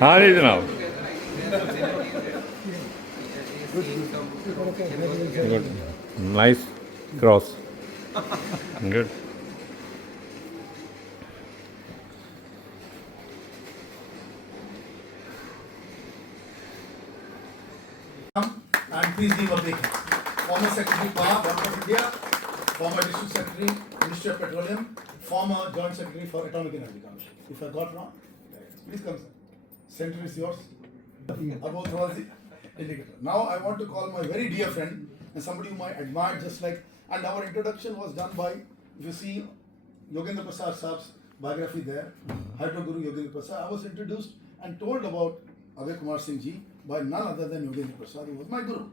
हाँ जी जनाब good nice cross good And please give a big hand. Former Secretary Power, Government of India, former District Secretary, Ministry of Petroleum, former Joint Secretary for Atomic Energy Commission. If I got wrong, please come, sir. Center is yours. Above was the indicator. Now I want to call my very dear friend and somebody whom I admire just like, and our introduction was done by, if you see Yogendra Prasad Saab's biography there, Hydro Guru Yogendra Prasad, I was introduced and told about Abhay Kumar Singh ji by none other than Yogendra Prasad, who was my guru.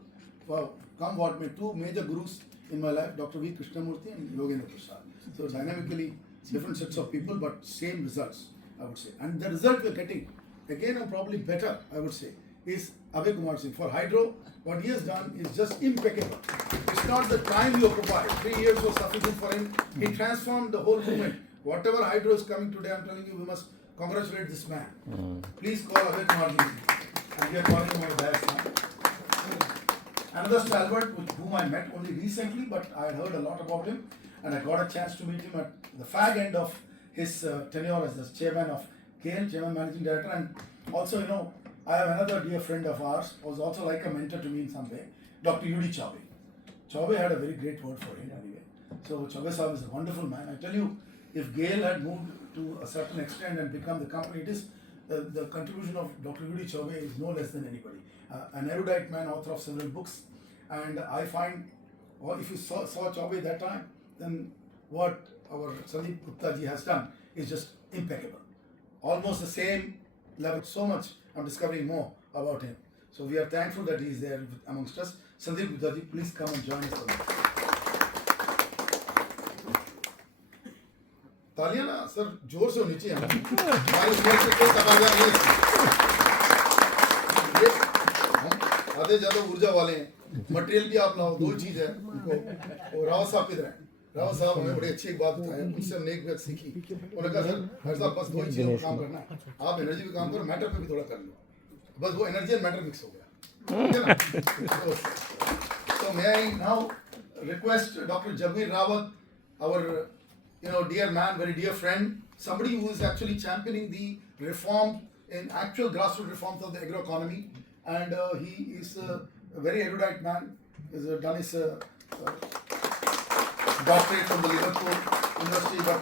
Wow, come what may, two major gurus in my life, Dr. V. Krishnamurthy and Yogendra Prasad. So dynamically different sets of people but same results, I would say. And the result we are getting, again and probably better, I would say, is Abhay Kumar Singh. For Hydro, what he has done is just impeccable. It's not the time you occupy. 3 years was sufficient for him. He transformed the whole movement. Whatever Hydro is coming today, I'm telling you, we must congratulate this man. Please call Abhay Kumar Singh. And we are calling him our best man. Another stalwart whom I met only recently, but I had heard a lot about him, and I got a chance to meet him at the fag end of his tenure as the chairman of KL, chairman managing director, and also, I have another dear friend of ours, was also like a mentor to me in some way, Dr. Yudi Chaube. Chaube had a very great word for him anyway. So Chaube Saab is a wonderful man. I tell you, if GAIL had moved to a certain extent and become the company it is, the contribution of Dr. Yudi Chaube is no less than anybody. An erudite man, author of several books, and I find, if you saw Chaube that time, then what our Sandeep Gupta ji has done is just impeccable. Almost the same level, so much I'm discovering more about him. So we are thankful that he is there amongst us. Sandeep Gupta ji, please come and join us. तालियां ना sir जोर से होनी चाहिए हमारी stage से कोई तकाजा नहीं है ये हम आधे ज़्यादा ऊर्जा वाले हैं मटेरियल भी आप लाओ दो चीज़ है और राव साहब किधर हैं राव साहब हमें बड़ी अच्छी एक बात बताएं उनसे हमने एक बात सीखी उन्होंने कहा सर साहब बस दो ही चीज़ों पर काम करना आप एनर्जी पे काम करो मैटर पे भी थोड़ा कर लो बस वो एनर्जी एंड मैटर मिक्स हो गया so may I now request Dr. Jagvir Rawat, our dear man, very dear friend, somebody who is actually championing the reform in actual grassroots reforms of the agroeconomy, and he is a very erudite man. He's done his doctorate from the Liverpool University, but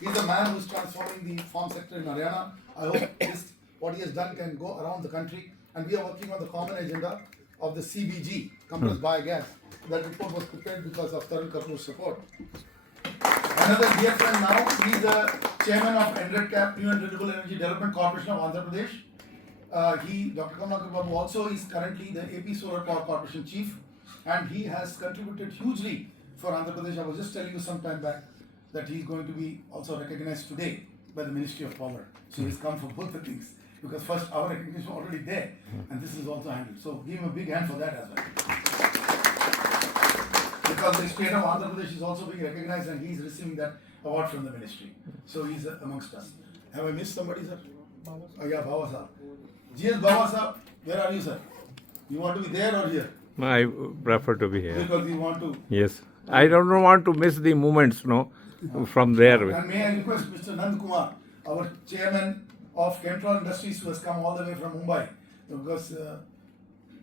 he's a man who is transforming the farm sector in Haryana. I hope what he has done can go around the country, and we are working on the common agenda of the CBG, compressed biogas. That report was prepared because of Tarun Kapoor's support. Another dear friend now, he is the chairman of NREDCAP, New and Renewable Energy Development Corporation of Andhra Pradesh. Dr. Kamlakar Babu also is currently the AP Solar Power Corporation chief, and he has contributed hugely for Andhra Pradesh. I was just telling you some time back that he is going to be also recognized today by the Ministry of Power. So he's come for both the things, because first our recognition is already there, and this is also handled. So give him a big hand for that as well. Because the state of Andhra Pradesh is also being recognized, and he is receiving that award from the ministry. So he is amongst us. Have I missed somebody, sir? Oh, yeah, Baba Sahab. GS Baba Sahab, where are you, sir? You want to be there or here? I prefer to be here. Because you want to. Yes. I don't want to miss the moments, from there. And may I request Mr. Nand Kumar, our chairman of Chemical Industries, who has come all the way from Mumbai, because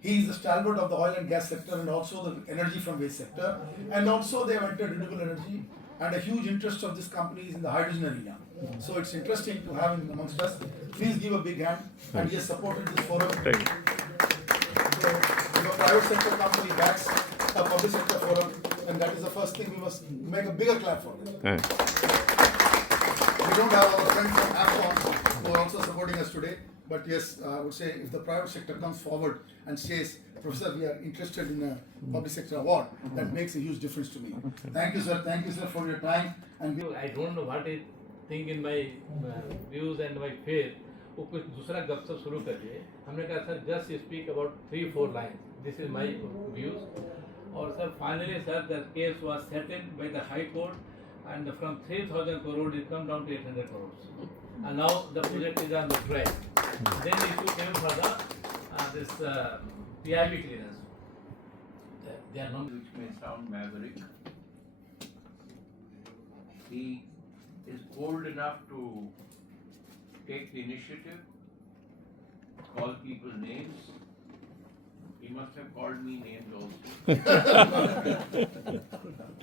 he is the stalwart of the oil and gas sector and also the energy from waste sector, and also they have entered renewable energy, and a huge interest of this company is in the hydrogen arena. So it's interesting to have him amongst us. Please give a big hand, and he has supported this forum. So if a private sector company backs a public sector forum, and that is the first thing we must make a bigger clap for. We don't have our friends from AFCON who are also supporting us today. But yes, I would say if the private sector comes forward and says, Professor, we are interested in a public sector award, that makes a huge difference to me. Thank you, sir. Thank you, sir, for your time. And I don't know what I think in my views and my faith. वो कुछ दूसरा गपशप शुरू कर दिए। हमने कहा sir just speak about 3-4 lines, this is my views. और sir finally sir the case was settled by the high court and from 3,000 crore it come down to 800 crores. And now the project is on the track. Then the issue came for the this PIB clearance. They are not. Which may sound maverick. He is bold enough to take the initiative, call people names. He must have called me names also.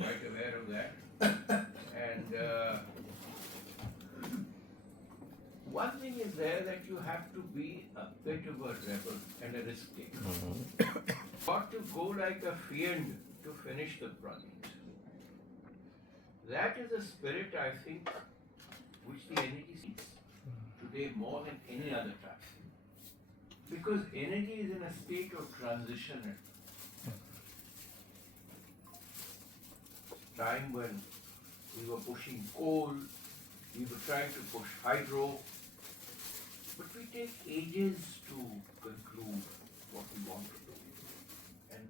Quite aware of that. And one thing is there that you have to be a bit of a rebel and a risk taker. Got to go like a fiend to finish the project. That is a spirit, I think, which the energy sees today more than any other time. Because energy is in a state of transition. Time when we were pushing coal, we were trying to push hydro, but we take ages to conclude what we want to do. And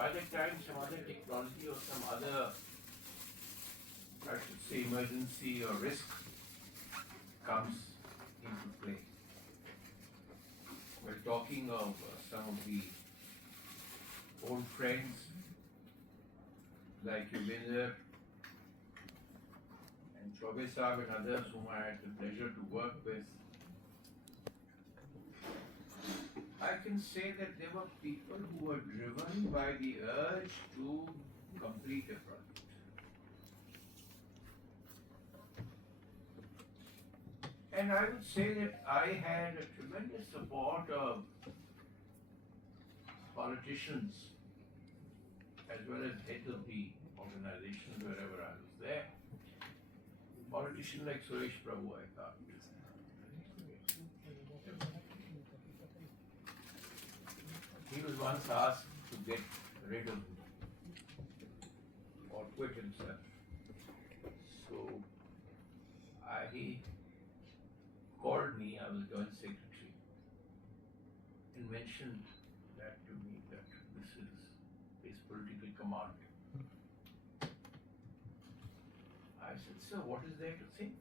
by that time, some other technology or some other, I should say, emergency or risk comes into play. We're talking of some of the old friends like Yuvinder and Chobe Saab and others whom I had the pleasure to work with. I can say that there were people who were driven by the urge to complete a project. And I would say that I had a tremendous support of politicians as well as heads of the organizations wherever I was there. Politician like Suresh Prabhu, I thought. He was once asked to get rid of me or quit himself. So he called me, I was joint secretary, and mentioned that to me that this is his political command. I said, sir, what is there to think?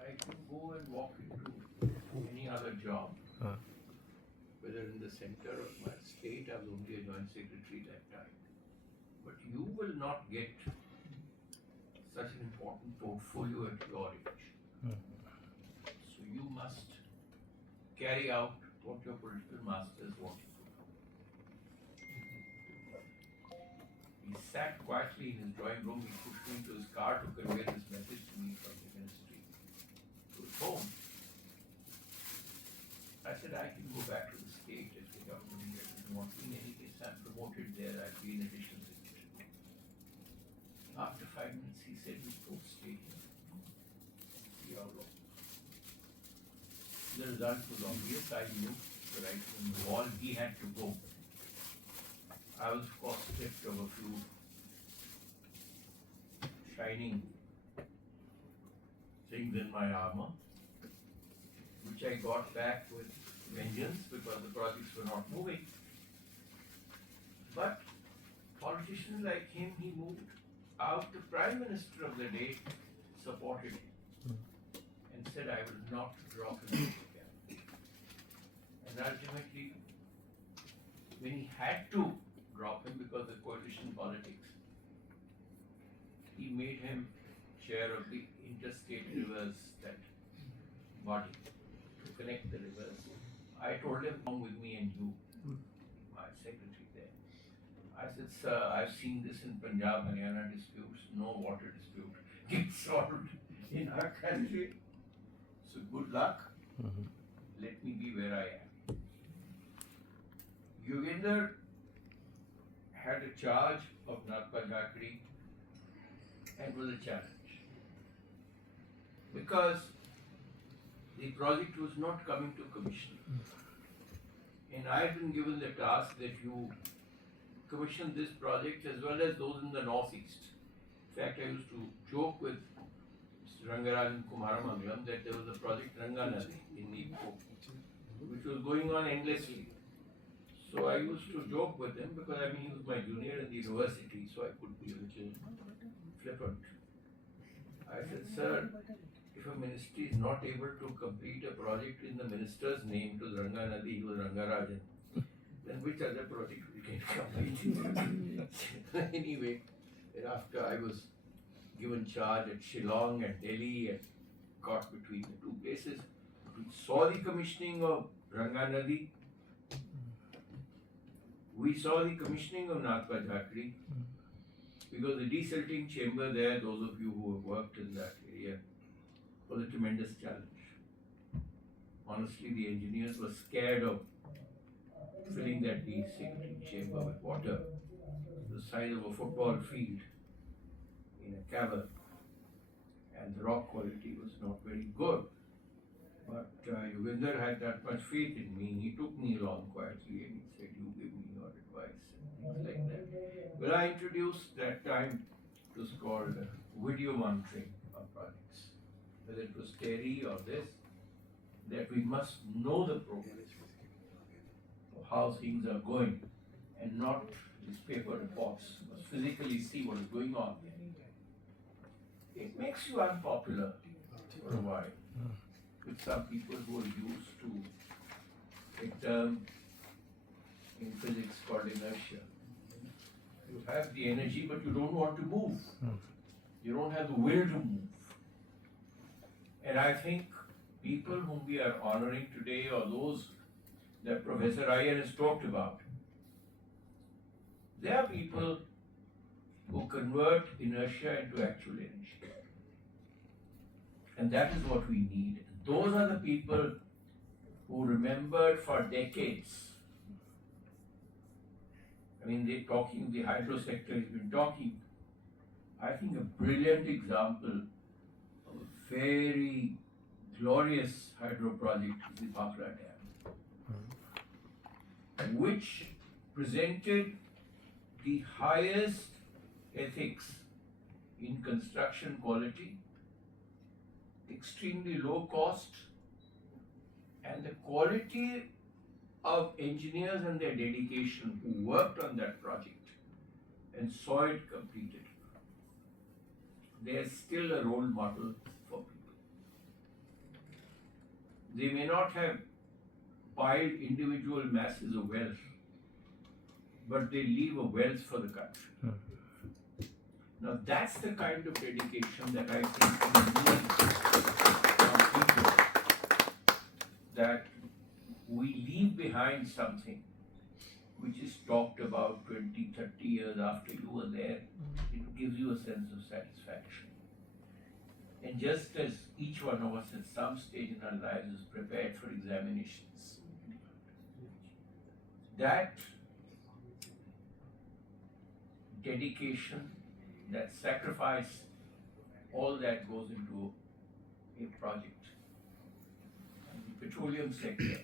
I could go and walk into any other job, whether in the center of my state. I was only a joint secretary that time. But you will not get such an important portfolio at your age. So you must carry out what your political masters want you to do. He sat quietly in his drawing room. He pushed me into his car to convey this message to me from the ministry to his home. I said, I can go back to the state if the government doesn't want me. In any case, I'm promoted there. I'll be an additional secretary. After 5 minutes, he said, we both stay here. See how long. The result was obvious. I knew the writing on the wall. He had to go. I was, of course, stripped of a few shining things in my armor, which I got back with vengeance because the projects were not moving. But politicians like him, he moved out. The Prime Minister of the day supported him and said, I will not drop him again. And ultimately, when he had to drop him because of coalition politics, he made him chair of the interstate rivers, that body to connect the rivers. I told him, come with me and you, my secretary there. I said, sir, I've seen this in Punjab, Haryana disputes, no water dispute gets solved in our country. So good luck. Let me be where I am. Yogendra had a charge of Narpajhakri and was a challenge. Because the project was not coming to commissioning. And I had been given the task that you commission this project as well as those in the northeast. In fact, I used to joke with Rangarajan Kumaramangalam that there was a project Ranganadi in Nippo, which was going on endlessly. So I used to joke with him because I mean he was my junior in the university, so I could be a little flippant. I said, sir, if a ministry is not able to complete a project in the minister's name to Ranganadi, he was Rangarajan, then which other project we can complete? Anyway, thereafter I was given charge at Shillong and Delhi and got between the two places. We saw the commissioning of Ranganadi. We saw the commissioning of Nathpa Jhakri because the desilting chamber there, those of you who have worked in that area, was a tremendous challenge. Honestly, the engineers were scared of filling that desilting chamber with water the size of a football field in a cavern, and the rock quality was not very good. But Yoginder had that much faith in me. He took me along quietly and he said, you give me your advice and things like that. Well, I introduced that time, it was called video monitoring of projects. Whether it was Terry or this, that we must know the progress of how things are going and not these paper reports, but physically see what is going on. It makes you unpopular for a while with some people who are used to a term in physics called inertia. You have the energy, but you don't want to move. You don't have the will to move. And I think people whom we are honoring today are those that Professor Iyer has talked about. They are people who convert inertia into actual energy. And that is what we need. Those are the people who remembered for decades. I mean, the hydro sector has been talking. I think a brilliant example of a very glorious hydro project is the Bhakra Dam, which presented the highest ethics in construction quality, extremely low cost, and the quality of engineers and their dedication who worked on that project and saw it completed. They are still a role model for people. They may not have piled individual masses of wealth, but they leave a wealth for the country. Now that's the kind of dedication that I think we need from people, that we leave behind something which is talked about 20, 30 years after you were there. It gives you a sense of satisfaction. And just as each one of us at some stage in our lives is prepared for examinations, that dedication, that sacrifice, all that goes into a project. And the petroleum sector,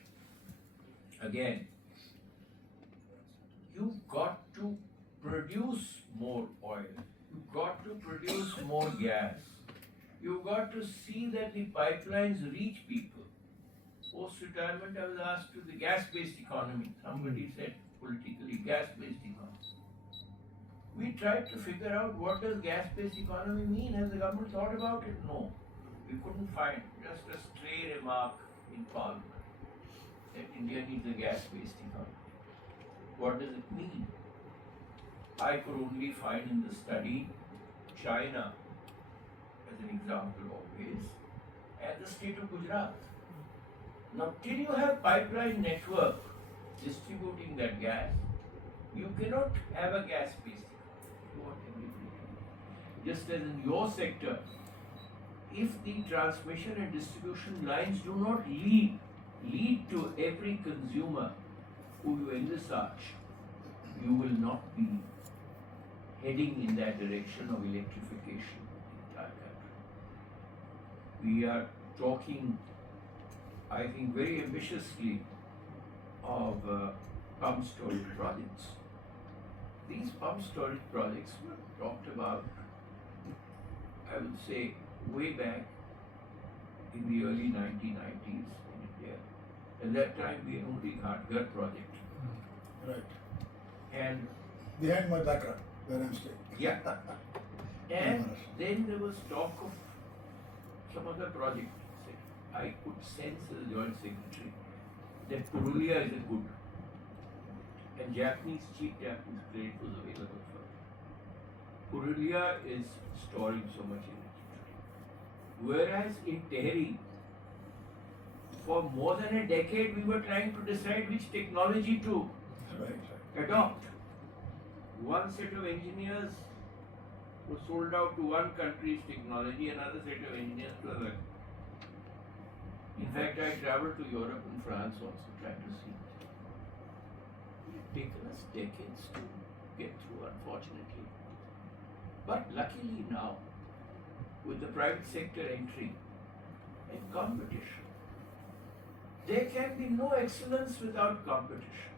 again, you've got to produce more oil, you've got to produce more gas, you've got to see that the pipelines reach people. Post-retirement, I was asked to the gas-based economy. Somebody said politically, gas-based economy. We tried to figure out what does gas-based economy mean. Has the government thought about it? No. We couldn't find just a stray remark in Parliament that India needs a gas-based economy. What does it mean? I could only find in the study China as an example always, and the state of Gujarat. Now, till you have pipeline network distributing that gas, you cannot have a gas-based economy. Just as in your sector, if the transmission and distribution lines do not lead to every consumer who you envisage, you will not be heading in that direction of electrification of the entire country. We are talking, I think, very ambitiously of pump storage projects. These pump storage projects were talked about, I would say, way back in the early 1990s in India. At that time, we had only Ghat project. Right. And Behind my background, where I'm staying. yeah, and then there was talk of some other project. I could sense as a joint secretary that Purulia is a good, and Japanese cheap Japanese grade was available for it. Purulia is storing so much energy. Whereas in Tehri, for more than a decade, we were trying to decide which technology to Right. adopt. One set of engineers was sold out to one country's technology, another set of engineers to another. In fact, I traveled to Europe and France also trying to see. It's taken us decades to get through, unfortunately. But luckily now, with the private sector entry and competition, there can be no excellence without competition.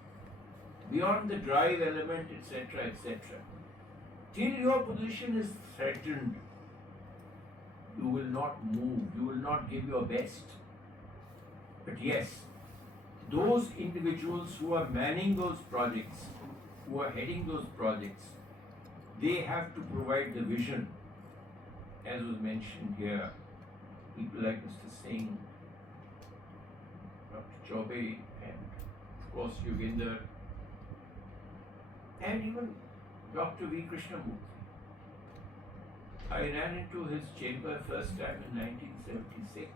Beyond the drive element, etc., etc. Till your position is threatened, you will not move, you will not give your best. But yes, those individuals who are manning those projects, who are heading those projects, they have to provide the vision. As was mentioned here, people like Mr. Singh, Dr. Chaubey, and of course Yogendra, and even Dr. V. Krishnamurthy. I ran into his chamber first time in 1976.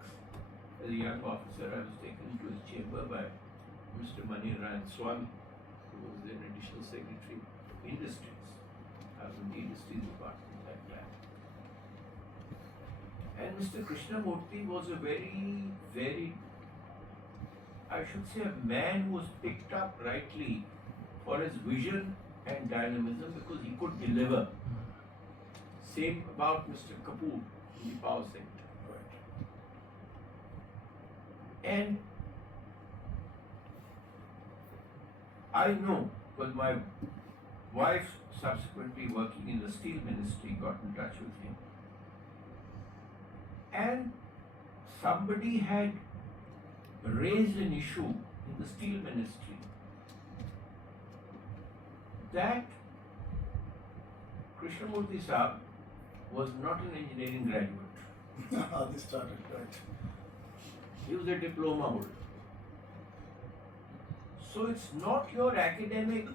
As a young officer, I was taken into his chamber by Mr. Mani Rayan Swami, who was then Additional Secretary of Industries. I was in the Industries Department at that time. And Mr. Krishnamurthy was a very, I should say, a man who was picked up rightly for his vision and dynamism because he could deliver. Same about Mr. Kapoor in the power sector. And I know, because my wife, subsequently working in the steel ministry, got in touch with him. And somebody had raised an issue in the steel ministry that Krishnamurthy Saab was not an engineering graduate. This started, right. He was a diploma holder. So it's not your academic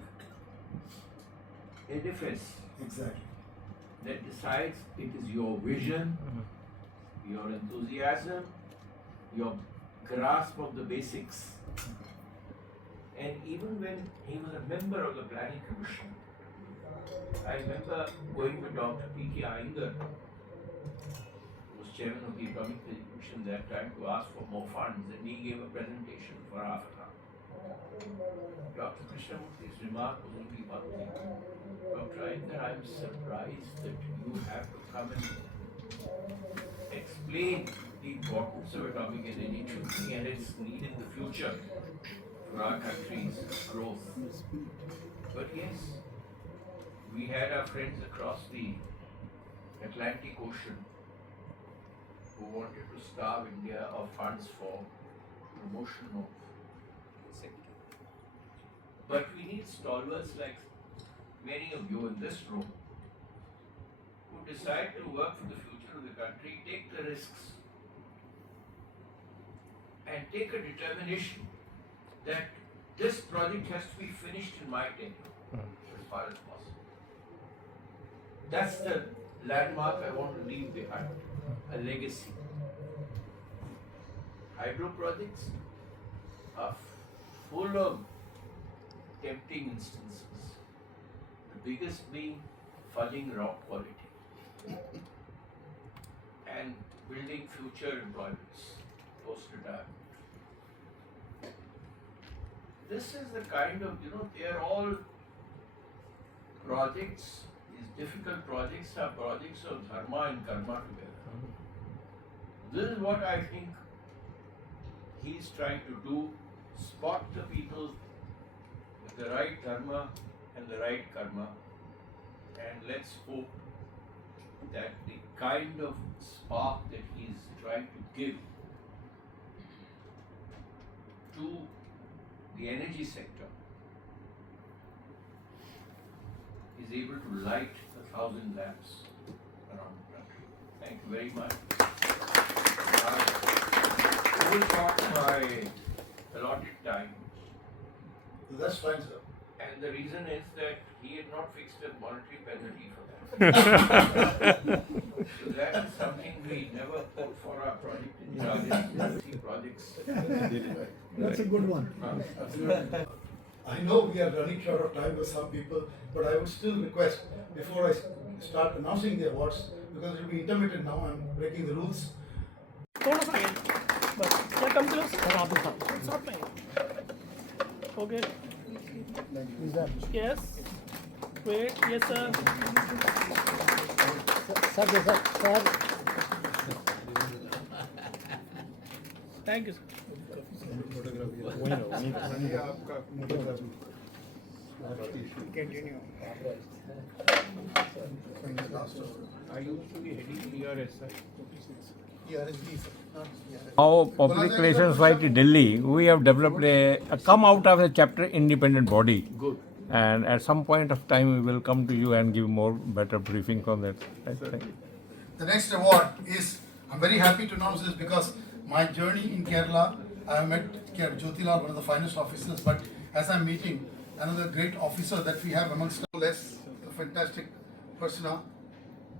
edifice Exactly. that decides, it is your vision, your enthusiasm, your grasp of the basics. And even when he was a member of the Planning Commission, I remember going to Dr. P.K. Iyengar, who was chairman of the Atomic Commission that time, to ask for more funds, and he gave a presentation for half an hour. Dr. Krishnamurthy's remark was only one thing. Dr. Iyengar, I am surprised that you have to come and explain the importance of atomic energy to me and its need in the future for our country's growth. But yes, we had our friends across the Atlantic Ocean who wanted to starve India of funds for promotion of the sector. But we need stalwarts like many of you in this room who decide to work for the future of the country, take the risks, and take a determination that this project has to be finished in my tenure as far as possible. That's the landmark I want to leave behind, a legacy. Hydro projects are full of tempting instances. The biggest being fudging rock quality and building future employments post-retirement. This is the kind of, they are all projects, these difficult projects are projects of dharma and karma together. This is what I think he's trying to do, spot the people with the right dharma and the right karma, and let's hope that the kind of spark that he's trying to give to the energy sector is able to light 1,000 lamps around the country. Thank you very much. I will talk my allotted time, That's fine, sir. and the reason is that he had not fixed a monetary penalty for that. So that is something we never put for our project in charges, projects. That's a good one. I know we are running short of time with some people, but I would still request, before I start announcing the awards, because it will be intermittent now, I'm breaking the rules. थोड़ा सा बस क्या कम close साथ में okay yes wait yes sir thank you sir I used to be heading PRSD. Now, Public Relations Society Delhi, we have developed come out of a chapter independent body. Good. And at some point of time, we will come to you and give more better briefing on that. Thank you. The next award is, I'm very happy to announce this because my journey in Kerala, I have met Jyotilal, one of the finest officers, but as I'm meeting another great officer that we have amongst us, less a fantastic persona,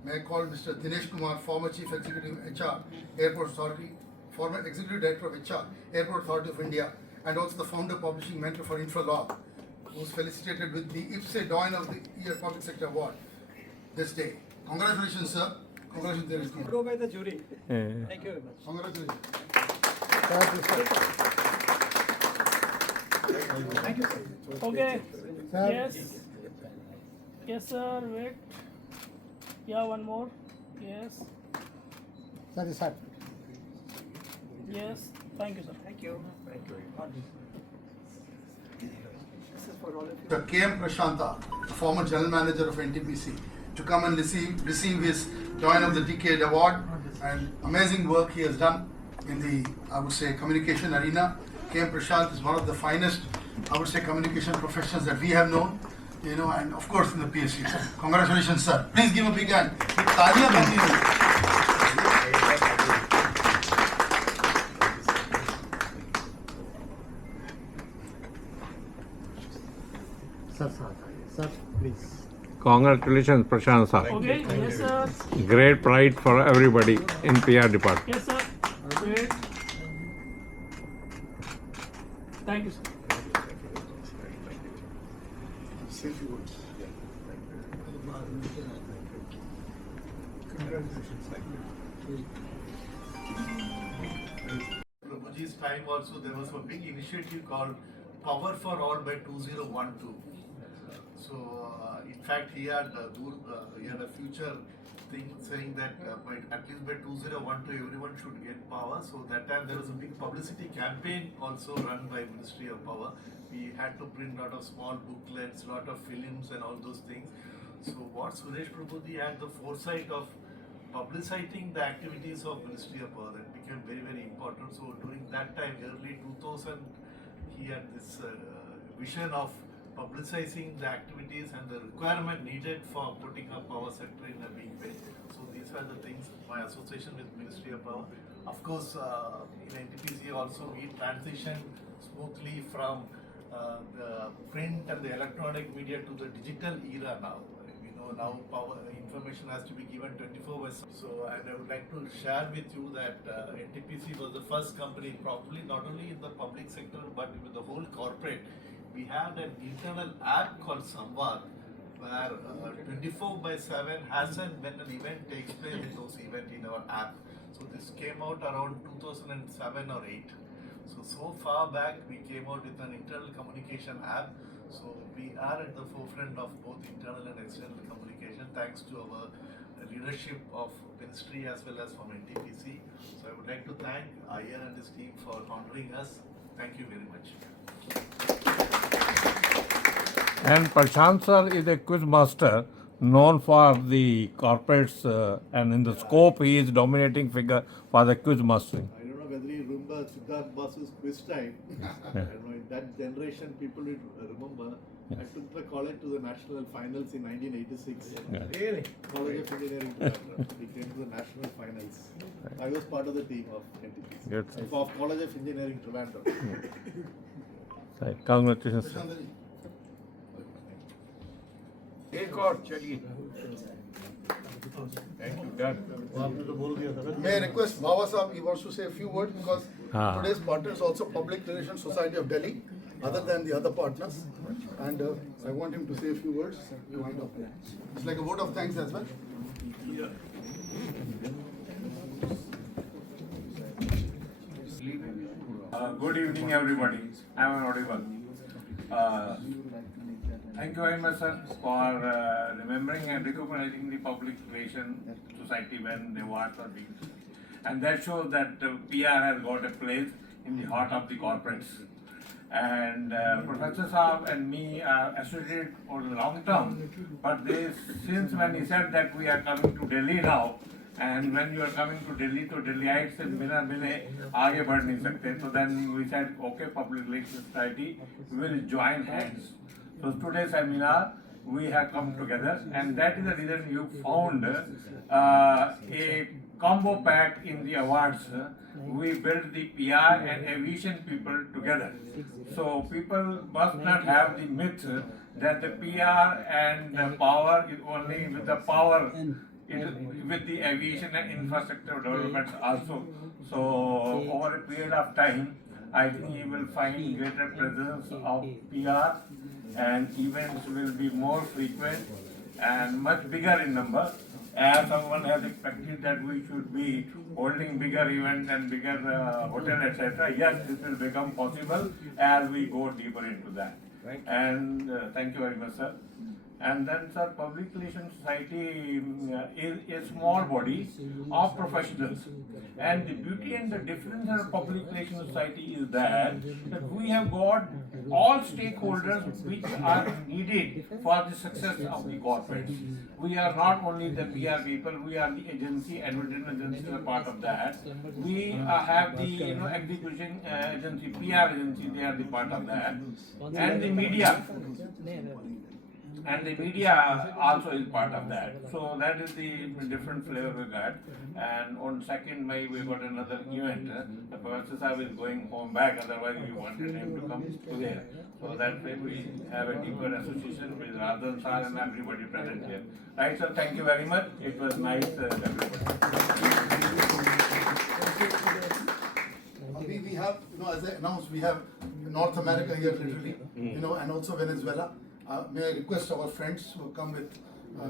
may I call Mr. Dinesh Kumar, former Chief Executive HR, Airport Authority, former Executive Director of HR, Airport Authority of India, and also the founder publishing mentor for Infralog, who's felicitated with the IPSE Doyen of the Year Public Sector Award this day. Congratulations, sir. Congratulations, Dinesh. Go by the jury. Thank you very much. Congratulations. Thank you, sir. Okay yes yes sir wait yeah one more yes yes thank you sir Thank you. This is for all of you. Dr. K.M. Prashanta, the former General Manager of NTPC, to come and receive his Join of the Decade Award, and amazing work he has done in the, I would say, communication arena. K.M. Prashant is one of the finest, I would say, communication professionals that we have known, and of course in the PSE. So, congratulations, sir. Please give a big hand. तालियां बंदी हो। Sir, please. Congratulations, Prashant sir. Okay yes sir Great pride for everybody in PR department. Yes sir wait thank you sir Prabhuji's time also, there was a big initiative called Power for All by 2012. So, in fact, he had a future thing saying that at least by 2012 everyone should get power. So that time there was a big publicity campaign also run by Ministry of Power. We had to print a lot of small booklets, lot of films and all those things. So what Suresh Prabhuji had the foresight of publicizing the activities of Ministry of Power, that became very, very important. So during that time, early 2000, he had this vision of publicizing the activities and the requirement needed for putting up power sector in a big way. So these are the things, my association with Ministry of Power. Of course, in NTPC also we transitioned smoothly from the print and the electronic media to the digital era now. Now power information has to be given 24/7. So, and I would like to share with you that NTPC was the first company, probably not only in the public sector but with the whole corporate. We had an internal app called Samvad, where 24/7 has and when an event takes place in those events in our app. So this came out around 2007 or 8. So far back we came out with an internal communication app. So we are at the forefront of both internal and external communication, thanks to our leadership of Ministry as well as from NTPC. So I would like to thank Iyer and his team for honoring us. Thank you very much. And Prashant sir is a quiz master, known for the corporates, and in the scope, he is dominating figure for the quiz mastering. I don't know whether you remember Siddharth Basu's quiz time. I don't know, in that generation, people will remember. I took the college to the national finals in 1986. Really? College of Engineering Trivandrum. We came to the national finals. I was part of the team of NTPC. Good. Of College of Engineering Trivandrum. Right. Congratulations, sir. एक और चलिए May I request Baba Sahab, he wants to say a few words because today's partner is also Public Relations Society of Delhi, other than the other partners. And I want him to say a few words. It's like a vote of thanks as well. Good evening, everybody. I am audible. Thank you very much, sir, for remembering and recognizing the Public Relations Society when the awards are being. And that shows that PR has got a place in the heart of the corporates. And Professor Saab and me are associated for the long term, but since when he said that we are coming to Delhi now, and when you are coming to Delhi, तो Delhiites से बिना मिले आगे बढ़ नहीं सकते. So then we said, okay, Public Relations Society will join hands. So today's seminar we have come together, and that is the reason you found a combo pack in the awards. We built the PR and aviation people together. So people must not have the myth that the PR and the power is only with the power. It is with the aviation and infrastructure developments also. So over a period of time, I think you will find greater presence of PR, and events will be more frequent and much bigger in number. As someone has expected that we should be holding bigger events and bigger hotel, etc. Yes, this will become possible as we go deeper into that. And thank you very much, sir. And then, sir, Public Relations Society is a small body of professionals. And the beauty and the difference of Public Relations Society is that we have got all stakeholders which are needed for the success of the corporates. We are not only the PR people, we are the agency, advertising agency is a part of that. We have the execution agency, PR agency, they are the part of that. And the media. And the media also is part of that. So that is the different flavor we got. And on 2nd May we got another event. The Professor Saab is going home back, otherwise we wanted him to come there. So that way we have a deeper association with Radhan Sir and everybody present here. Right, sir, thank you very much. It was nice, everybody. We have, as I announced, we have North America here literally, and also Venezuela. May I request our friends who come with,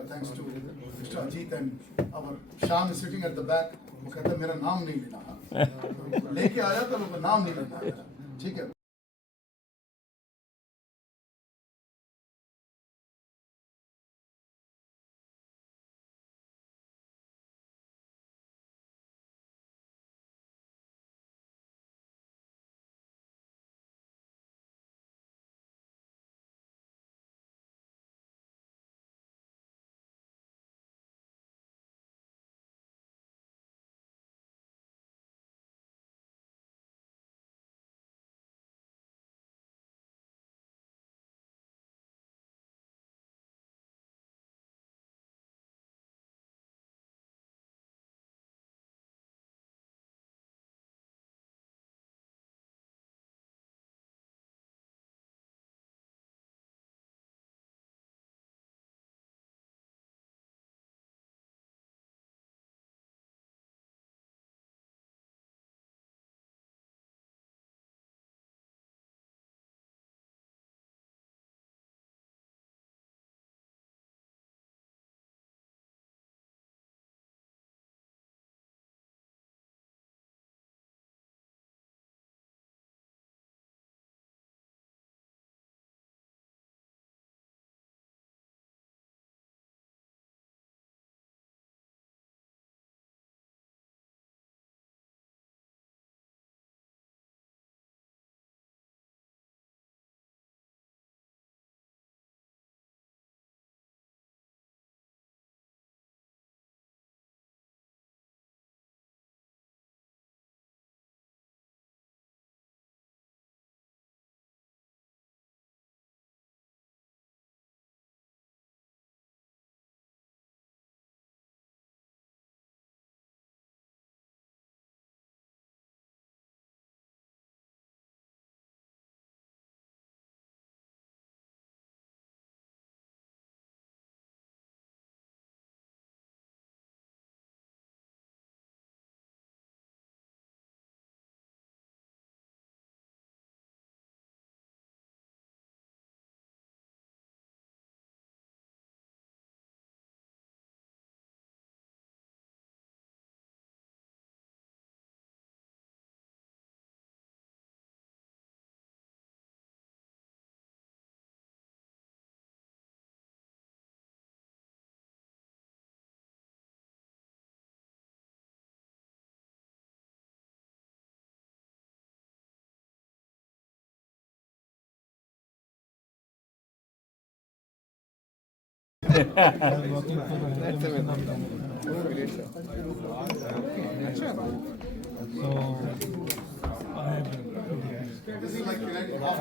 thanks to Mr. Ajit, and our Sham is sitting at the back. वो कहता है मेरा नाम नहीं लेना, लेके आया तो नाम नहीं लेना, ठीक है. This is like half